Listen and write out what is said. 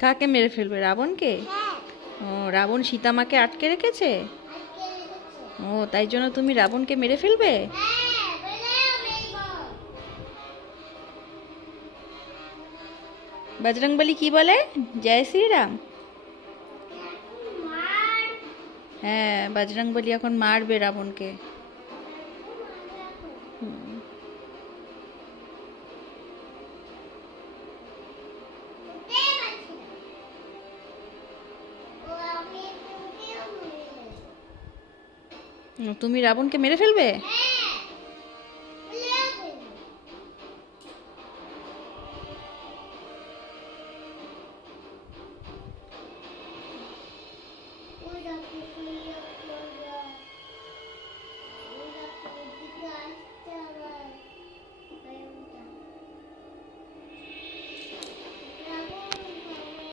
কাকে মেরে ফেলবে রাবণকে? হ্যাঁ। ও রাবণ সীতামাকে আটকে রেখেছে? ও তাই জন্য তুমি রাবণকে মেরে ফেলবে? হ্যাঁ বজরংবলী কি বলে? জয় শ্রীরাম। হ্যাঁ বজরংবলী এখন মারবে রাবণকে। হুম। তুমি রাবণকে মেরে ফেলবে হ্যাঁ